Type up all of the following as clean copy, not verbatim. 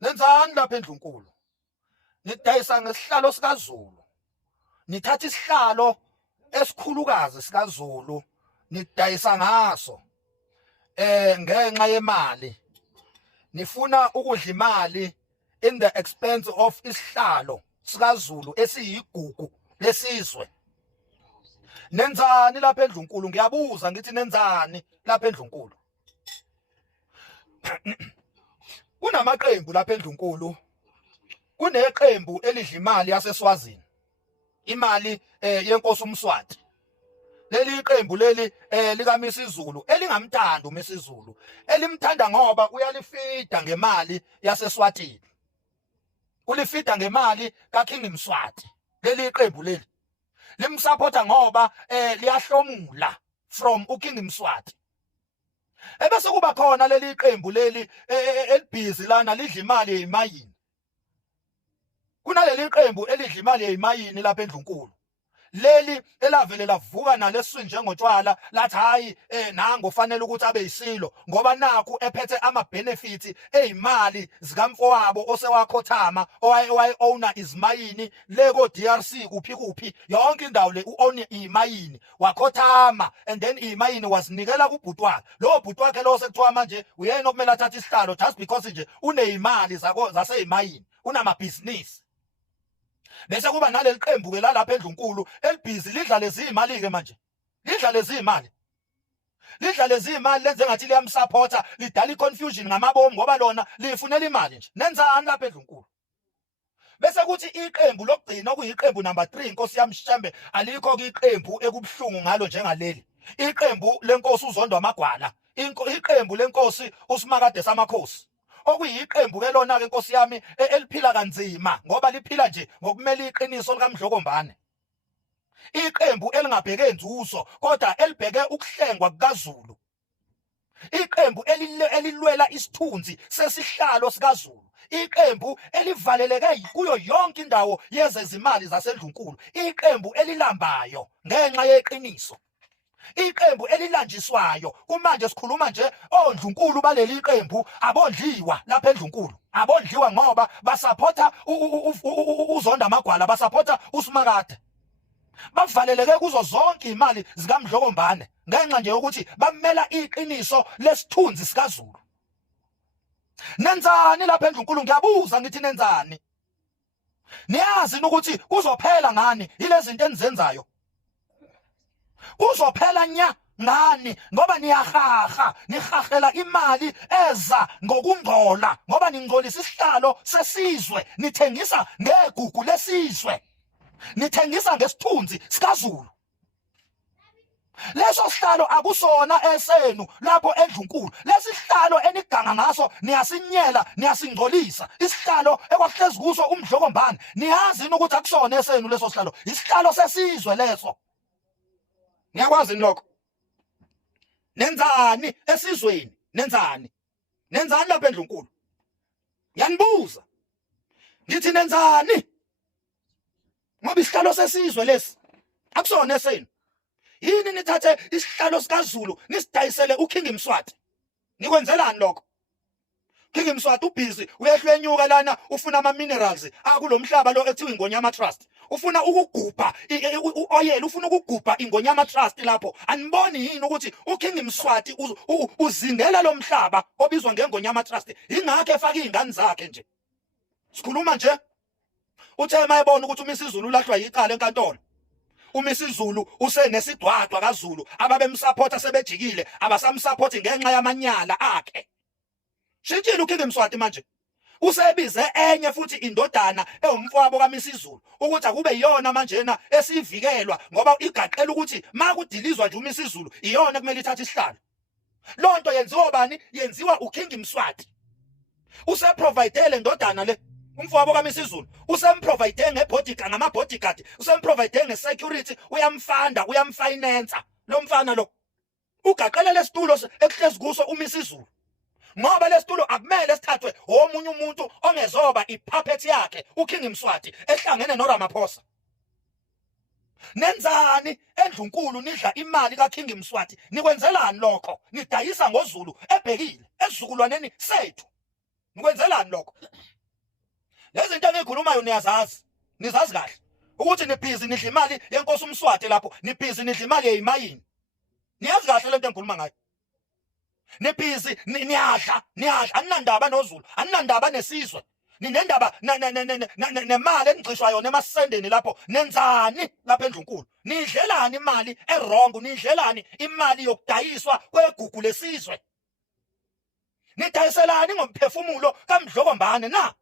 Nenzani lapha eNdlunkulu? Nidayisa ngesihlalo sikaZulu. Nithatha isihlalo esikhulukazi sikaZulu nidayisa ngaso ngenxa yemali. Nifuna ukudla imali in the expense of isihlalo sikaZulu esiyigugu lesizwe. Nenzani lapha eNdlunkulu? Ngiyabuza ngithi nenzani lapha eNdlunkulu? Kunamaqembu lapha eNdlunkulu. Kuneqembu elidla imali yaseSwazini. Imali yenkosi uMswati. Leli iqembu leli lika Misizulu elingamthanda uMisizulu. Elimthanda ngoba uyalifida ngemali yaseSwatini. Ulifida ngemali kaKing Mswati. Leli iqembu leli limsupporta ngoba liyahlomula from uKing Mswati. Ebese kuba khona leli iqembu leli elibhizi lana lidla imali yezimayini. Kunaleli iqembu elidla imali yezimayini lapha eNdlunkulu. Leli elavele lavuka nalesizwe njengotshwala lathi hayi nango fanele ukuthi abe yisilo ngoba nakho ephethe ama benefits ezimali zikamfowabo osewakhothama owaye-owner izimayini leko DRC kuphi yonke indawo le u-own izimayini wakhothama and then izimayini wazinikela kubhuti wakhe. Lo bhuti wakhe lo sekuthiwa manje uyena okumele athathe isihlalo just because nje unezimali zasezimayini unamabhizinisi. Bese kuba naleli qembu ke lapha eNdlunkulu elibhizi lidla lezi imali ke manje. Lidla lezi imali. Lidla lezi imali lenze ngathi liyamsupporta lidala iconfusion ngamabomu ngoba lona lifunela imali nje. Nenzani lapha eNdlunkulu? Bese kuthi iqembu lokugcina okuyiqembu number 3 inkosi yami Shembe alikho ke iqembu ekubhlungu ngalo njengaleli. Iqembu lenkosi uZondwa Magwala. Iqembu lenkosi uSimakade samakhosi. Okuyiqembu ke lona ke inkosi yami eliphila kanzima ngoba liphila nje ngokumela iqiniso likaMdlokombane. Iqembu elingabheke inzuzo kodwa elibheke ukuhlengwa kukaZulu. Iqembu elilwela isithunzi sesihlalo sikaZulu. Iqembu elivaleleke kuyo yonke indawo yezezimali zaseNdlunkulu. Iqembu elilambayo ngenxa yeqiniso. Iqembu elilanjiswayo kumanje sikhuluma nje oNdlunkulu baleli iqembu abondliwa lapha eNdlunkulu. Abondliwa ngoba basupporta uZonda Magwala, basupporta uSimakade. Bavaleleke kuzo zonke imali zikaMdlokombane ngenxa nje ukuthi bamela iqiniso lesithunzi sikaZulu. Nenzani lapha eNdlunkulu? Ngiyabuza ngithi nenzani? Niyazi ukuthi kuzophela ngani ilezi zinto enizenzayo? Kuzophela nya ngani ngoba niyahaha nihahela imali eza ngokungcola ngoba ningcolisa isihlalo sesizwe, nithengisa ngegugu lesizwe, nithengisa ngesithunzi sikaZulu. Leso sihlalo akusona esenu lapho eNdlunkulu. Lesihlalo eniganga ngaso niyasinyela niyasingcolisa. Isihlalo ekwahlezi kuso uMdlokombane niyazi ukuthi akusona esenu leso sihlalo. Isihlalo sesizwe leso. Niyakwazi lokho? Nenzani esizweni? Nenzani? Nenzani lapha eNdlunkulu? Ngiyanibuza. Ngithi nenzani? Ngoba isihlalo sesizwe lesi akusona esenu. Yini nithathe isihlalo sikaZulu nisidayisele uKing Mswati? Nikwenzelani lokho? King Mswati ubhizi uyehlwenyuka lana ufuna ama minerals akulomhlaba lo ekuthiwa iNgonyama Trust. Ufuna ukugubha uoyel, ufuna ukugubha iNgonyama Trust lapho. Aniboni yini ukuthi uKing Mswati uzingela lo mhlaba obizwa ngeNgonyama Trust? Ingakho efaka izingane zakhe nje. Sikhuluma nje. Uthe mayebona ukuthi uMisizulu ulahlwa yiqala enkantolo. uMisizulu usenesidwadwa kaZulu ababemsupporta sebejikile abasamsupporti ngenxa yamanyala akhe. Shintshile uKing Mswati manje. Usebize enye futhi indodana ewumfowabo kaMisizulu ukuthi akube iyona manjena esivikelwa ngoba igaqela ukuthi makudilizwa nje uMisizulu iyona kumele ithathe isihlalo. Lonto yenziwa bani? Yenziwa uKing Mswati. Useprovidele indodana le umfowabo kaMisizulu usemprovide ngebodyguard ngamabodyguard, usemprovide ngesecurity, uyamfanda uyamfinance lo mfana lo. Ugaqela lesitulo ekuhlezi kuso uMisizulu. ngoba lesitulo akumele sithathwe omunye umuntu ongezoba ipuppet yakhe uKing Mswati ehlangene noRamaphosa. Nenzani eNdlunkulu nidla imali kaKing Mswati? Nikwenzelani lokho? Nidayisa ngoZulu ebhekile esizukulwaneni sethu. Nikwenzelani lokho? Lezi zinto engikhulumayo niyazazi. Nizazi kahle ukuthi nibhizi nidla imali yenkosi uMswati lapho, nibhizi nidla imali yeyimayini. Niyazi kahle lento engikhuluma ngayo. Nibhizi niyadla aninandaba noZulu, aninandaba nesizwe. Ninendaba nemali enigcishwa yona emasendeni lapho. Nenzani lapha eNdlunkulu? Nidlelani imali errong? Nidlelani imali yokudayiswa kwegugu lesizwe? Nidayiselani ngomphefumulo kaMdlokombane na?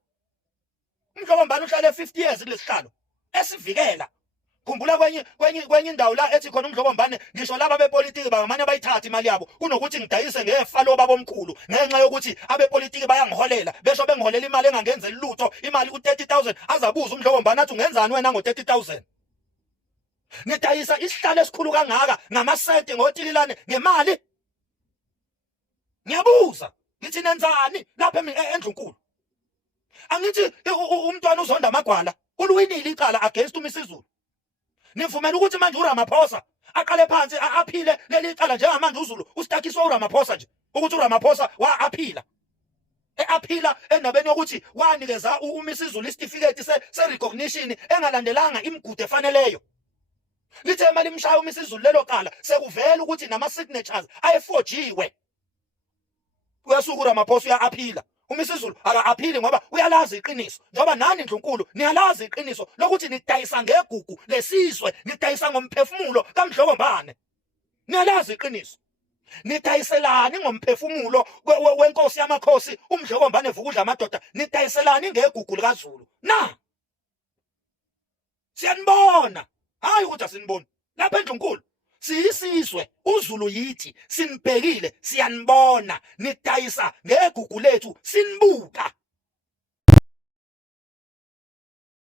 uMdlokombane uhlale 50 years kulesihlalo esivikela. Khumbula kwenye indawo la ethi khona uMdlokombane ngisho laba bepolitiki bangamane bayithatha imali yabo kunokuthi ngidayise ngefa loba bomkhulu ngenxa yokuthi abepolitiki bayangiholela besho bengiholela imali engangenzeli lutho, imali ku30,000. Azabuza uMdlokombane athi ungenzani wena ngo30,000? Nidayisa isihlalo esikhulu kangaka ngamasenti ngotikilane ngemali. Ngiyabuza ngithi nenzani lapha eNdlunkulu? Angithi umntwana uZonda Magwala uluwinile icala against uMisizulu. Nivumela ukuthi manje uRamaphosa aqale phansi aphile leli cala njengamanje uZulu ustakiswa uRamaphosa nje ukuthi uRamaphosa aphila. Aphila endabeni yokuthi wanikeza uMisizulu isitifiketi se-recognition engalandelanga imigudu efaneleyo. Lithe mali imshaya uMisizulu lelo cala sekuvela ukuthi nama-signatures ayefojiwe. Uyasuka uRamaphosa uyaphila. uMisizulu akaphili ngoba uyalazi iqiniso. Njoba nani Ndlunkulu niyalazi iqiniso lokuthi nidayisa ngegugu lesizwe, nidayisa ngomphefumulo kaMdlokombane. Niyalazi iqiniso. Nidayiselani ngomphefumulo wenkosi yamakhosi uMdlokombane Vukudla amadoda, nidayiselani ngegugu likaZulu na? Siyanibona, hayi ukuthi asiniboni. Lapha eNdlunkulu siyisizwe, uZulu yithi, sinibhekile, siyanibona. Nidayisa ngegugu lethu, sinibuka.